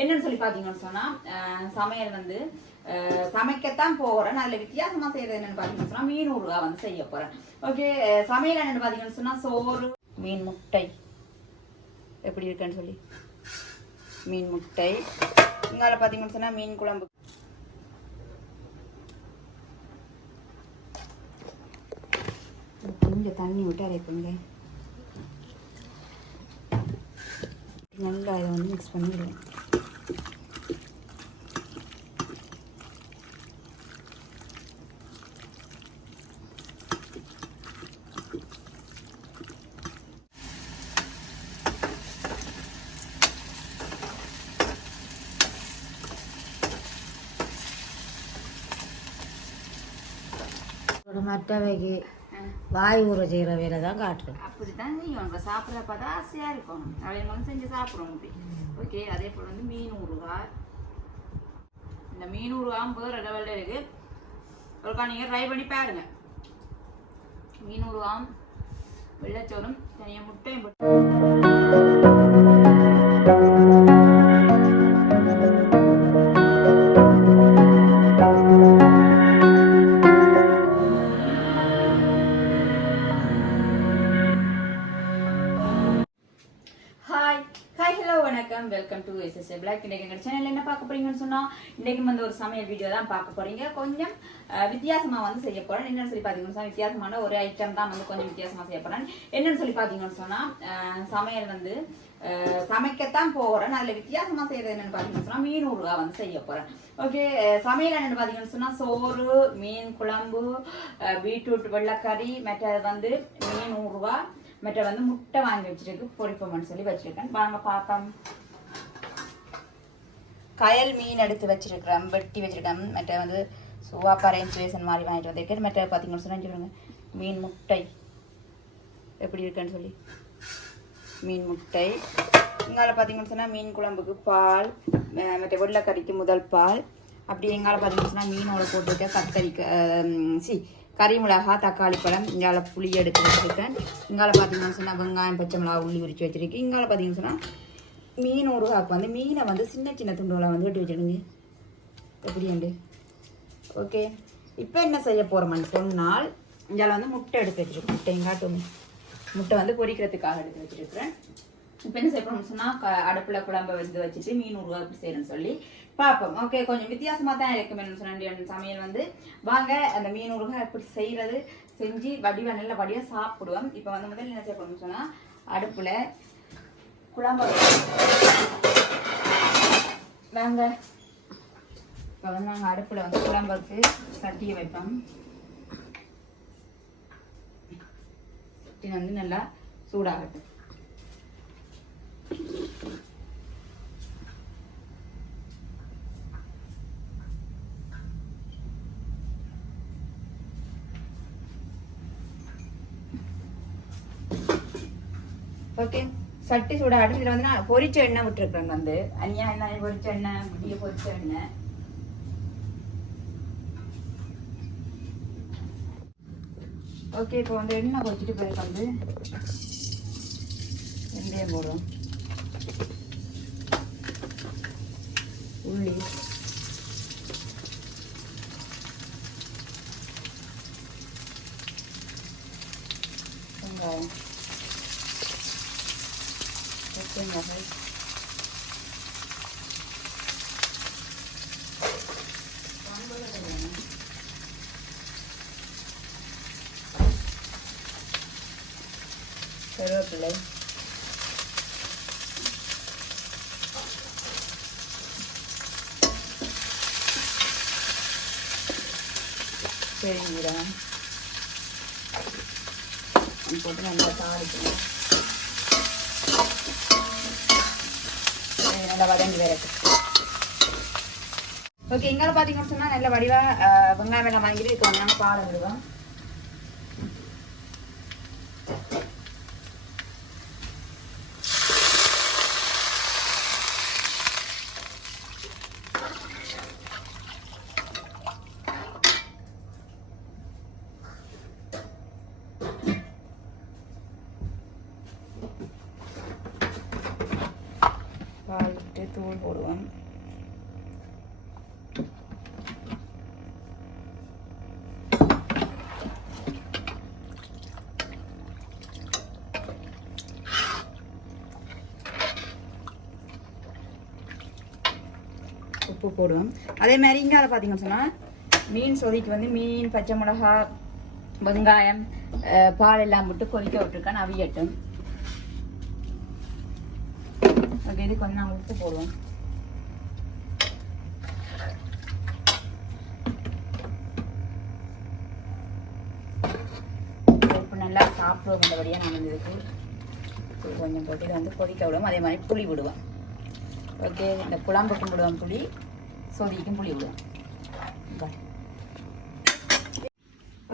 என்னன்னு சொல்லி பார்த்தீங்கன்னு சொன்னால் சமையல் வந்து சமைக்கத்தான் போகிறேன் அதில் வித்தியாசமாக செய்கிறது என்னன்னு பார்த்தீங்கன்னு சொன்னால் மீன் ஊறுகாய் வந்து செய்ய போகிறேன் ஓகே சமையல் என்னன்னு பார்த்தீங்கன்னு சொன்னால் சோறு மீன் முட்டை. எப்படி இருக்குன்னு சொல்லி. மீன் முட்டை. இங்கால பார்த்தீங்கன்னு சொன்னால் மீன் குழம்பு. கொஞ்சம் தண்ணி விட்டு அரைப்பீங்க நல்லா இதை வந்து மிக்ஸ் பண்ணிடுவேன் மற்றவைக்கு வாய் ஊற செய்கிற வேலை தான் காட்டுறோம் அப்படித்தான் செய்யும். நம்ம சாப்பிட்ற பார்த்தா ஆசையாக இருக்கும். அதே வந்து செஞ்சு சாப்பிட்றோம் அப்படி. ஓகே அதே போல் வந்து மீன் ஊறுகாய் இந்த மீன் ஊறுகாயும் வேறு லெவலில் இருக்குது ஒருக்கா நீங்கள் ட்ரை பண்ணி பாருங்க. மீன் ஊறுகாயும் வெள்ளச்சோறும் தனியாக முட்டையும் போட்டு வணக்கம். வெல்கம் டு எஸ்எஸ்ஏ பிளாக் இன்னைக்கு எங்கள் சேனல் என்ன பார்க்க போறீங்கன்னு சொன்னால் இன்னைக்கு வந்து ஒரு சமையல் வீடியோ தான் பார்க்க போறீங்க. கொஞ்சம் வித்தியாசமாக வந்து செய்ய போகிறேன் என்னன்னு சொல்லி பார்த்தீங்கன்னு சொன்னால் வித்தியாசமான ஒரு ஐட்டம் தான் வந்து கொஞ்சம் வித்தியாசமாக செய்ய போகிறேன் என்னன்னு சொல்லி பார்த்தீங்கன்னு சொன்னால் சமையல் வந்து சமைக்கத்தான் போகிறேன் அதில் வித்தியாசமாக செய்கிறது என்னன்னு பார்த்தீங்கன்னு சொன்னால் மீன் ஊறுகாய் வந்து செய்ய போகிறேன் ஓகே சமையல் என்னன்னு பார்த்தீங்கன்னு சொன்னால் சோறு மீன் குழம்பு பீட்ரூட் வெள்ளைக்கறி மற்ற வந்து மீன் ஊறுகாய் மற்ற வந்து முட்டை வாங்கி வச்சிருக்கு பொரிப்போம்னு சொல்லி வச்சிருக்கேன். வாங்க பார்ப்போம். கயல் மீன் எடுத்து வச்சிருக்கிறேன் வெட்டி வச்சிருக்கேன் மற்ற வந்து சுவாப்பாறையும் இன்சுலேஷன் மாதிரி வாங்கிட்டு வந்திருக்கேன் மற்ற பார்த்தீங்கன்னு சொன்னா சொல்லுங்கள் மீன் முட்டை எப்படி இருக்குன்னு சொல்லி மீன் முட்டை இங்கால பார்த்தீங்கன்னு சொன்னால் மீன் குழம்புக்கு பால் மற்ற வெள்ளைக்கறிக்கு முதல் பால் அப்படி எங்கால பார்த்தீங்கன்னு சொன்னால் மீனோட போட்டுருக்கேன் கத்தரிக்காய் சி கறி மிளகா தக்காளி பழம் இங்கால புளி எடுத்து வச்சுருக்கேன் இங்கால பார்த்தீங்கன்னு சொன்னால் வெங்காயம் பச்சை மிளகா உள்ளி உரிச்சு வச்சுருக்கேன் இங்கால பார்த்தீங்கன்னு சொன்னால் மீன் உருவாக்கு வந்து மீனை வந்து சின்ன சின்ன துண்டுகளாக வந்து வெட்டி வச்சிருங்க எப்படியாண்டு? ஓகே இப்போ என்ன செய்ய போகிறோம்னு சொன்னால் இதில் வந்து முட்டை எடுத்து வச்சிருக்கோம். முட்டையும் காட்டும் முட்டை வந்து பொரிக்கிறதுக்காக எடுத்து வச்சுருக்கிறேன். இப்போ என்ன செய்ய போகிறோம்னு சொன்னால் க அடுப்பில் குழம்பை வந்து வச்சுட்டு மீன் ஊறுகாய் எப்படி செய்யணும்னு சொல்லி பார்ப்போம். ஓகே கொஞ்சம் வித்தியாசமாக தான் இருக்கும் என்ன சொன்ன சமையல் வந்து. வாங்க அந்த மீன் உருவா எப்படி செய்கிறது செஞ்சு வடிவ நல்ல வடிவாக சாப்பிடுவோம். இப்போ வந்து முதல்ல என்ன செய்ய போகிறோம்னு சொன்னால் அடுப்பில் குழம்பு வாங்க இப்போ வந்து நாங்கள் அடுப்பில் வந்து குழம்புக்கு சட்டியை வைப்போம் சட்டி வந்து நல்லா சூடாகட்டும் ஓகே சட்டி சூட இதில் வந்து நான் பொரிச்ச எண்ணெய் விட்டுருக்கேன் வந்து. அனியா எண்ணெய் பொரிச்ச எண்ணெய்? முடிய பொரிச்ச எண்ணெய். ஓகே இப்போ வந்து எண்ணெய் பொரிச்சிட்டு போயிருக்க வந்து வெந்தயம் போடுறோம். உள்ளி வெங்காயம் பச்சை மிளகாய் கருவேப்பிலை பெருங்கீரம் இது போட்டு நல்லா தாளிக்கணும். நல்லா வதங்கி வரட்டு ஓகே இங்கே பார்த்தீங்கன்னு சொன்னால் நல்ல வடிவாக வெங்காயம் வெங்காயம் வாங்கிட்டு இப்போ நாங்கள் பாலை விடுவோம் பால் விட்டு தூள் போடுவோம். உப்பு போடுவோம். அதே மாதிரி இங்கே பார்த்தீங்கன்னு சொன்னால் மீன் சொதிக்கு வந்து மீன் பச்சை மிளகா வெங்காயம் பால் எல்லாம் போட்டு கொதிக்க விட்டுருக்கேன் அவியட்டும் ஓகே கொஞ்சம் நாங்கள் உப்பு போடுவோம். உப்பு நல்லா சாப்பிடுவோம் இந்தபடியாக நான் வந்து இதுக்கு. கொஞ்சம் போட்டு இதை வந்து கொதிக்க விடுவோம். அதே மாதிரி புளி விடுவோம். ஓகே இந்த குழம்புக்கும் விடுவோம் புளி சொதிக்கும் புளி விடுவோம்.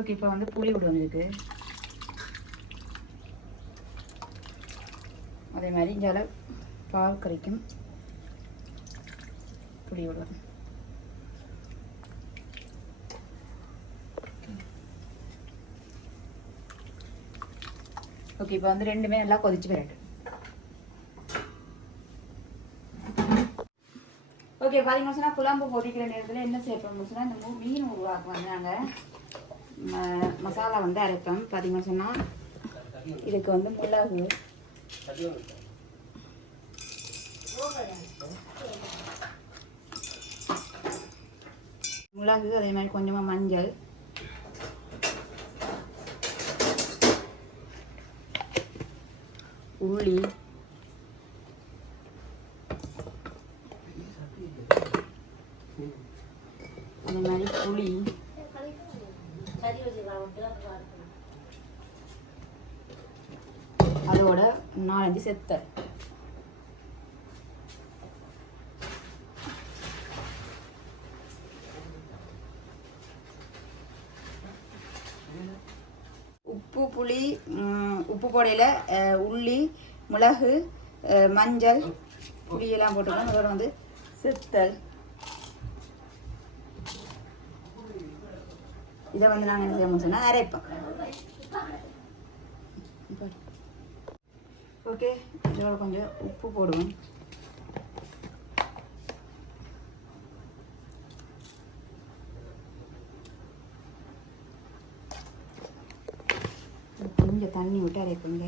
ஓகே இப்போ வந்து புளி விடுவோம் இதுக்கு. அதே மாதிரி இங்கே பால் கறிக்கும் புளி உள்ளது ஓகே இப்போ வந்து ரெண்டுமே நல்லா கொதிச்சு வரட்டும். ஓகே பார்த்தீங்கன்னா சொன்னா குழம்பு பொரிக்கிற நேரத்தில் என்ன சேர்ப்போம்னு சொன்னால் இந்த மீன் உருவாக்கு வந்து நாங்கள் ம- மசாலா வந்து அரைப்போம். பார்த்தீங்கன்னா சொன்னால் இதுக்கு வந்து மிளகு மிளகு அதே மாதிரி கொஞ்சமாக மஞ்சள் உள்ளி அதே மாதிரி புளி அதோட நாலஞ்சு செத்த உப்பு புளி உப்பு போடையில் உள்ளி மிளகு மஞ்சள் புளியெல்லாம் போட்டுக்கணும். அதோட வந்து சித்தல். இதை வந்து நாங்கள் என்ன செய்யணும் சொன்னால் அரைப்போம். ஓகே இதோட கொஞ்சம் உப்பு போடுவோம். கொஞ்சம் தண்ணி விட்டு அரைப்பேங்க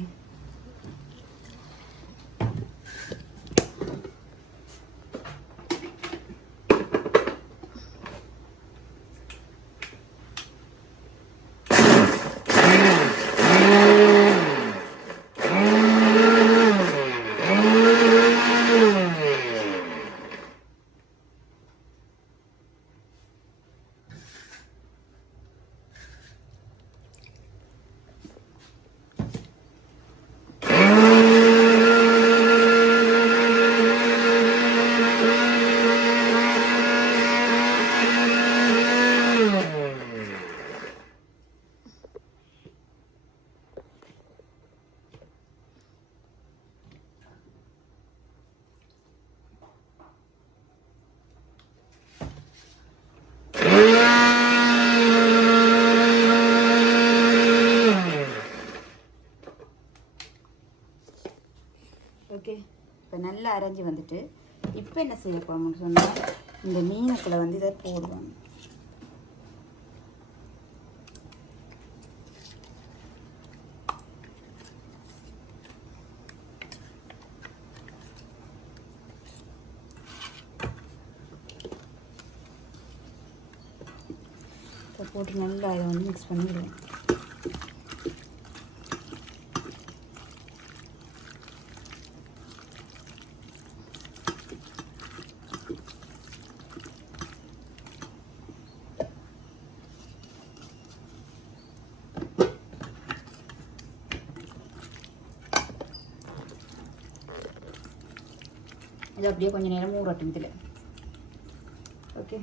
ஓகே இப்போ நல்லா அரைஞ்சி வந்துட்டு இப்போ என்ன செய்ய போகிறோம்னு சொன்னால் இந்த மீனுக்குள்ள வந்து இதை போடுவாங்க. போட்டு நல்லா இதை வந்து மிக்ஸ் பண்ணிடுவேன். இது அப்படியே கொஞ்ச நேரம் ஊறட்டும் இதில் ஓகே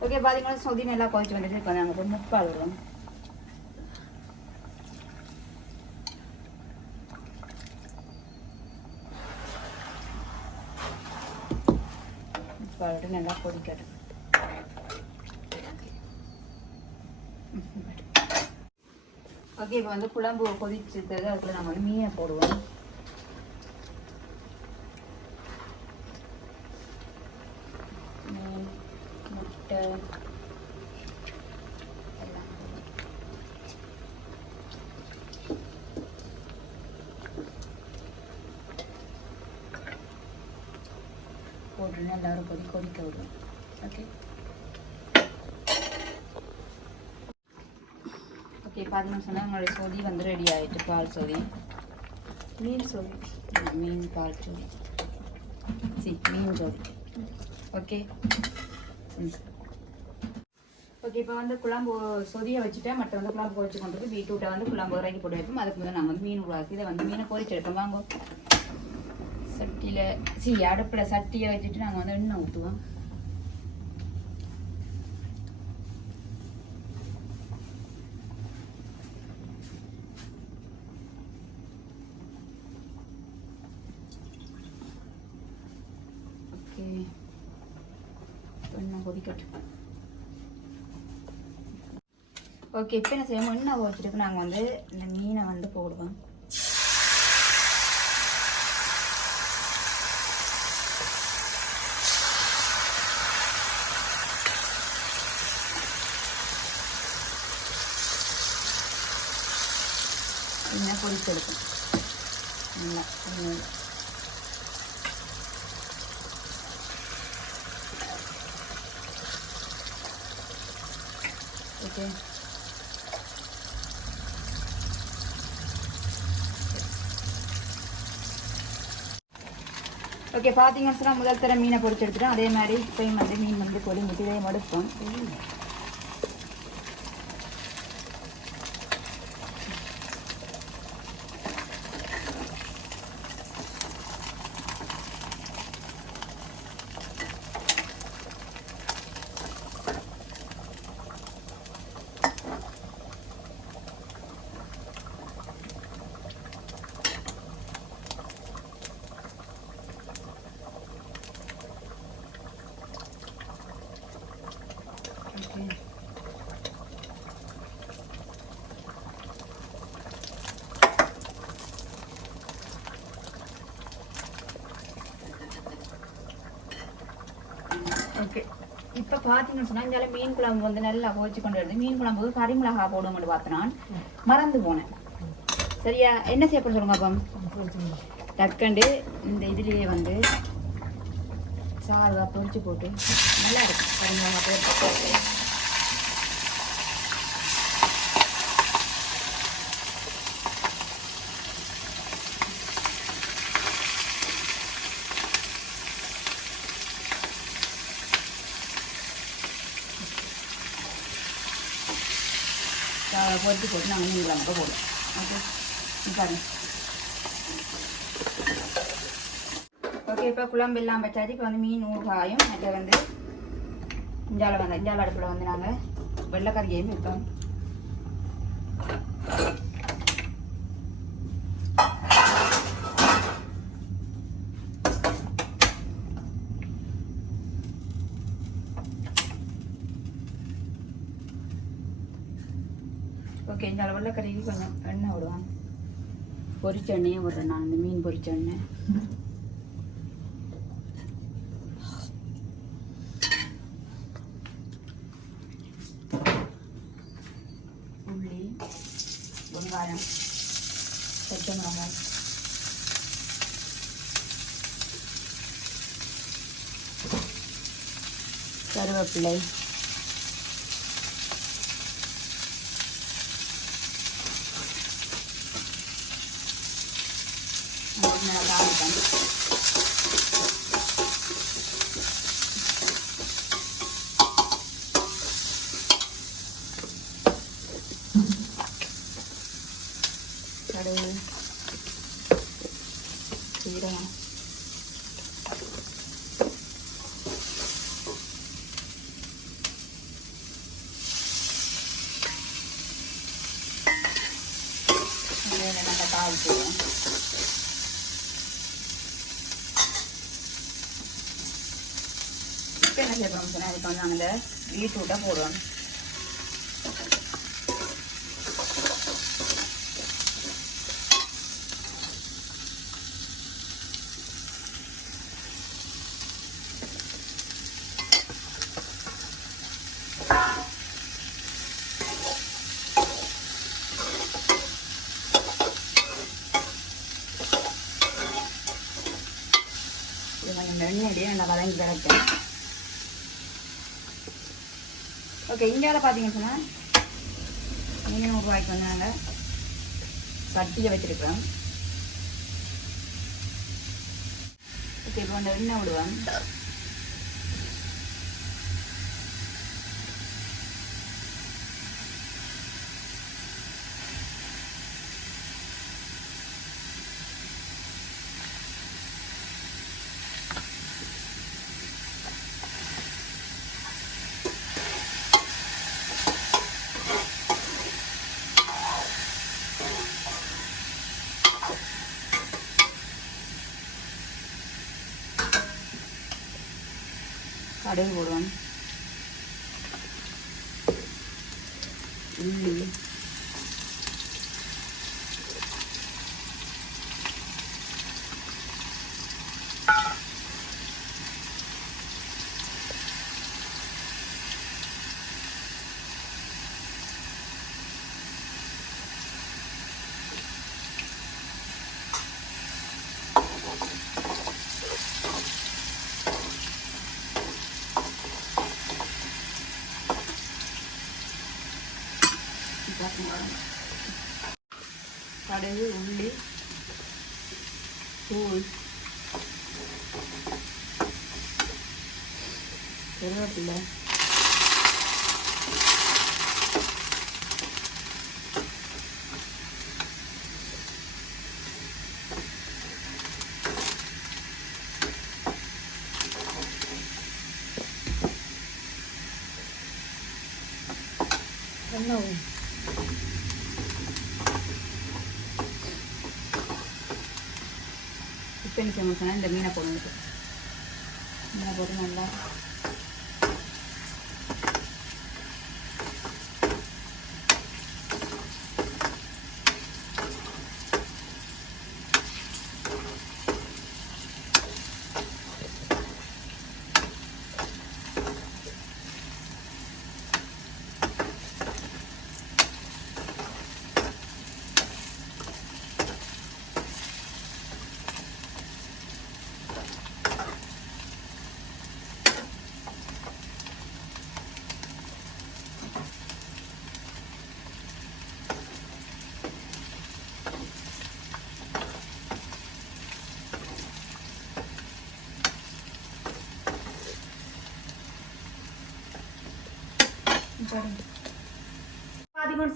ஓகே பார்த்தீங்கன்னா சொதி நல்லா கொதிச்சு வந்துட்டு இப்போ நாங்கள் போய் முக்கால் விடுவோம் முக்கால் விட்டு நல்லா கொதிக்கட்டும் ஓகே இப்போ வந்து குழம்பு கொதிச்சிருக்கிறது அதில் நம்ம வந்து மீனை போடுவோம் எல்லாம் போட்டு நல்லா ஒரு கொதி கொதிக்க விடுவோம் ஓகே ஓகே பார்த்தீங்கன்னு சொன்னால் உங்களுடைய சொதி வந்து ரெடி ஆயிட்டு பால் சொதி மீன் சொல்லி மீன் பால் சொதி சி மீன் சொதி ஓகே ஓகே இப்போ வந்து குழம்பு சொதியை வச்சுட்டேன் மற்ற வந்து குழம்பு பொரிச்சு கொண்டு பீட்ரூட்டை வந்து குழம்பு இறக்கி போட்டு வைப்போம் அதுக்கு முதல்ல நாங்கள் வந்து மீன் உருவாக்கி இதை வந்து மீனை பொரிச்சு எடுப்போம் வாங்க சட்டியில் சி அடுப்பில் சட்டியை வச்சுட்டு நாங்கள் வந்து எண்ணெய் ஊற்றுவோம் ஓகே எண்ணெய் கொதிக்கட்டும் ஓகே இப்போ என்ன செய்வோம்? எண்ணெய் வச்சுட்டு நாங்கள் வந்து இந்த மீனை வந்து போடுவோம். மீனை பொரிச்செடுக்கும் நல்லா எண்ணெயில் ஓகே ஓகே பார்த்தீங்கன்னு சொன்னால் முதல் தர மீனை பொரிச்சு எடுத்துட்டோம் அதே மாதிரி இப்போயும் வந்து மீன் வந்து கொதிஞ்சிட்டு இதையும் எடுப்போம் ஓகே ஓகே இப்போ பார்த்தீங்கன்னு சொன்னால் இந்தால மீன் குழம்பு வந்து நல்லா போச்சு கொண்டு வருது. மீன் குழம்பு கறி மிளகா போடுவோம்னு பார்த்தனான் மறந்து போனேன். சரியா? என்ன செய்ய சொல்லுங்க அப்போ? டக்கண்டு இந்த இதுலேயே வந்து சாறுவா பொரிச்சு போட்டு நல்லா இருக்கும் கறி மிளகா போட்டு. பொறுத்து போட்டு நாங்கள் மீன் குழம்புக்கு போடுவோம். ஓகே பாருங்க. ஓகே இப்போ குழம்பு எல்லாம் வச்சாச்சு. இப்போ வந்து மீன் ஊறுகாயும் அதை வந்து இஞ்சால வந்து இஞ்சால அடுப்பில் வந்து நாங்கள் வெள்ளைக்கறியையும் வைப்போம் ஓகே இந்த வெள்ளைக்கறிக்கு கொஞ்சம் எண்ணெய் விடுவான் பொரிச்ச எண்ணெயும் விடுறேன் நான் இந்த மீன் பொரிச்ச எண்ணெய். உள்ளி வெங்காயம் பச்சை மிளகாய். கருவேப்பிலை நல்லா தாளிப்பேன் கடுகு சீரகம் இதை நல்லா தாளிச்சுடுவோம் இப்போ என்ன செய்ய போகிறோம் சொன்னால் அதுக்கு வந்து நாங்கள் இந்த பீட்ரூட்டை போடுவோம் இது கொஞ்சம் எண்ணெயிலேயே நல்லா வதங்கி கிடக்கும் ஓகே இந்தியாவில் பார்த்தீங்கன்னு சொன்னால் மீன் ரூபாய்க்கு வந்து நாங்கள் சட்டியை வச்சுருக்கிறோம். ஓகே இப்போ அந்த எண்ணெய் விடுவேன் கடுகு போடுவேன் கருவேப்பிலை என்ன இப்போ என்ன செய்யணும் சொன்னால் இந்த மீனை போடணும் மீனை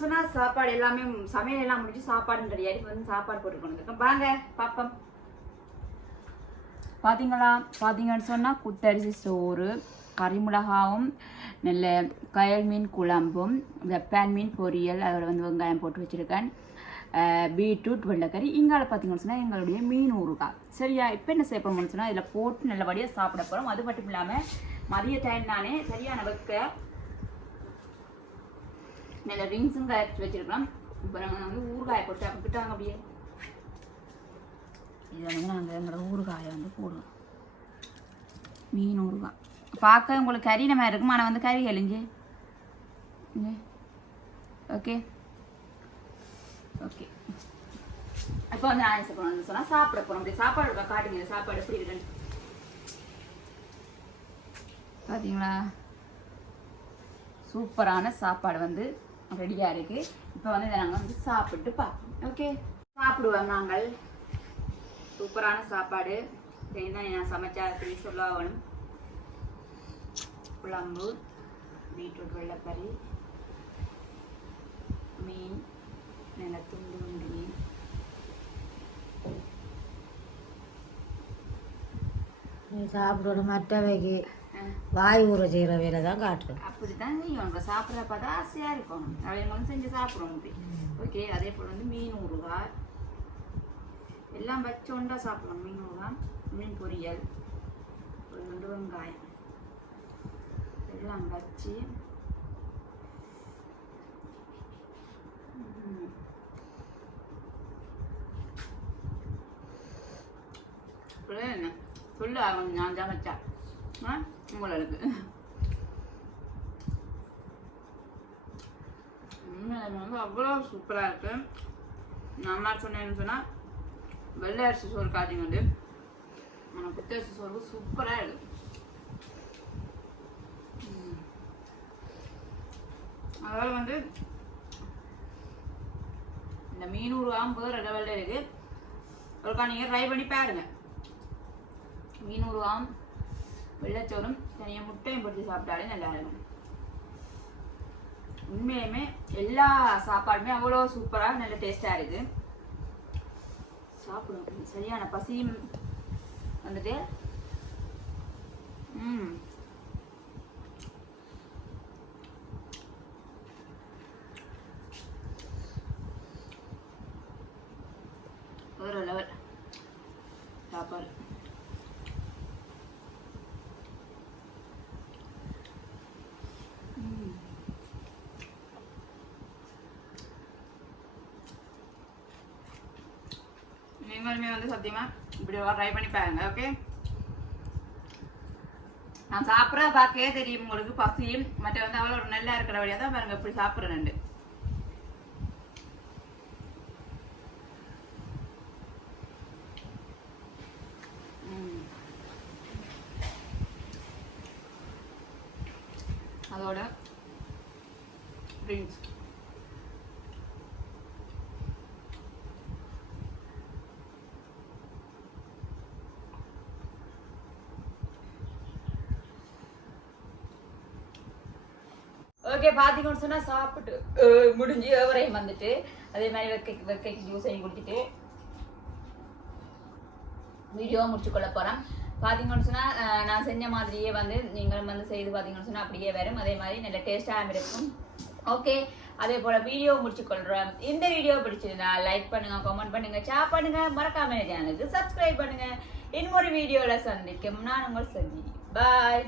சொன்னால் சாப்பாடு எல்லாமே சமையல் எல்லாம் முடிஞ்சு சாப்பாடு ரெடி ஆகிட்டு வந்து சாப்பாடு போட்டு கொண்டு வாங்க பாப்பம். பார்த்தீங்களா பார்த்தீங்கன்னு சொன்னால் குத்தரிசி சோறு கறிமிளகாவும் நல்ல கயல் மீன் குழம்பும் வெப்பான் மீன் பொரியல் அதில் வந்து வெங்காயம் போட்டு வச்சுருக்கேன். பீட்ரூட் வெள்ளைக்கறி இங்கால பார்த்தீங்கன்னு சொன்னால் எங்களுடைய மீன் ஊறுகாய். சரியா? இப்போ என்ன செய்ய போகிறோம்னு சொன்னால் இதில் போட்டு நல்லபடியாக சாப்பிட போகிறோம் அது மட்டும் இல்லாமல் மதிய டைம் தானே சரியான வெக்க நல்ல ரிங்ஸும் கரைச்சி வச்சிருக்கிறோம் இப்போ நாங்கள் வந்து ஊறுகாயை போட்டு அப்படிட்டாங்க அப்படியே. இதை வந்து நாங்கள் எங்களோட ஊறுகாயை வந்து போடுவோம் மீன் ஊறுகாய் பார்க்க உங்களுக்கு கறி நம்ம இருக்கும்? ஆனால் வந்து கறி எழிஞ்சு ஓகே. ஓகே. இப்போ வந்து நான் என்ன சொன்னால் சாப்பிட போகிறோம் அப்படி சாப்பாடு காட்டுங்க. சாப்பாடு எப்படி இருக்குன்னு. பார்த்தீங்களா சூப்பரான சாப்பாடு வந்து ரெடியாக இருக்குது இப்போ வந்து இதை நாங்கள் வந்து சாப்பிட்டு பார்ப்போம். ஓகே சாப்பிடுவோம் நாங்கள். சூப்பரான சாப்பாடு. தான் நான் சமைச்சா அப்படி சொல்லாகணும் குழம்பு பீட்ரூட் வெள்ளப்பறி மீன் நல்ல துண்டு உண்டு மீன் சாப்பிடணும் மற்றவைக்கு வாய் ஊற செய்கிற வேலை தான் காட்டுறோம் அப்படித்தான் செய்யும். இப்போ சாப்பிட்ற பார்த்தா ஆசையாக இருக்கும். அவங்க வந்து செஞ்சு சாப்பிடுவோம் அப்படி ஓகே அதே போல் வந்து மீன் ஊறுகாய். எல்லாம் வச்சோண்டா சாப்பிடணும் மீன் ஊறுகாய் மீன் பொரியல் ஒரு ரெண்டு வெங்காயம். எல்லாம் வச்சு. சொல்லு அவன் நான் தான் ஆ உங்களுக்கு வந்து அவ்வளோ சூப்பராக இருக்குது நான் என்ன சொன்னேன்னு சொன்னால் வெள்ளை அரிசி சோறு காட்டிங்க வந்து. ஆனால் புத்தரிசி சோறு சூப்பராக இருக்குது அதாவது வந்து இந்த மீன் உருவாம் வேறு லெவலில் இருக்குது ஒருக்கா நீங்கள் ட்ரை பண்ணி பாருங்க. மீன் உருவாம் வெள்ளச்சோறும் தனியாக முட்டையும் பொறிச்சு சாப்பிட்டாலே நல்லா இருக்கும் உண்மையுமே எல்லா சாப்பாடுமே அவ்வளோ சூப்பராக நல்ல டேஸ்ட்டாக இருக்குது சாப்பிடும் சரியான பசியும் வந்துட்டு ம். ஒரு லெவல் சாப்பாடு ம் நீங்களுமே வந்து சத்தியமா இப்படி ட்ரை பண்ணி பாருங்க ஓகே நான் சாப்பிட்ற பார்க்கவே தெரியும் உங்களுக்கு பசியும் மற்ற வந்து அவ்வளோ ஒரு நல்லா இருக்கிற வழியாக தான் பாருங்க இப்படி சாப்பிட்றேன் அதோட ட்ரிங்க்ஸ் ஓகே பார்த்தீங்கன்னு சொன்னால் சாப்பிட்டு முடிஞ்சு வரையும் வந்துட்டு அதே மாதிரி வெக்க வெக்கைக்கு ஜூஸையும் வாங்கி குடிச்சிட்டு வீடியோ முடிச்சுக்கொள்ள போகிறேன் பார்த்தீங்கன்னு சொன்னால் நான் செஞ்ச மாதிரியே வந்து நீங்களும் வந்து செய்து பார்த்தீங்கன்னு சொன்னால் அப்படியே வரும். அதே மாதிரி நல்ல டேஸ்ட்டாக இருக்கும். ஓகே அதே போல் வீடியோ முடிச்சுக்கொள்கிறேன் இந்த வீடியோ பிடிச்சிருந்தா லைக் பண்ணுங்கள் கமெண்ட் பண்ணுங்கள் ஷேர் பண்ணுங்கள் மறக்காம சேனலுக்கு சப்ஸ்கிரைப் பண்ணுங்கள் இன்னொரு வீடியோவில் சந்திக்கும். நான் உங்கள் சந்தி பாய்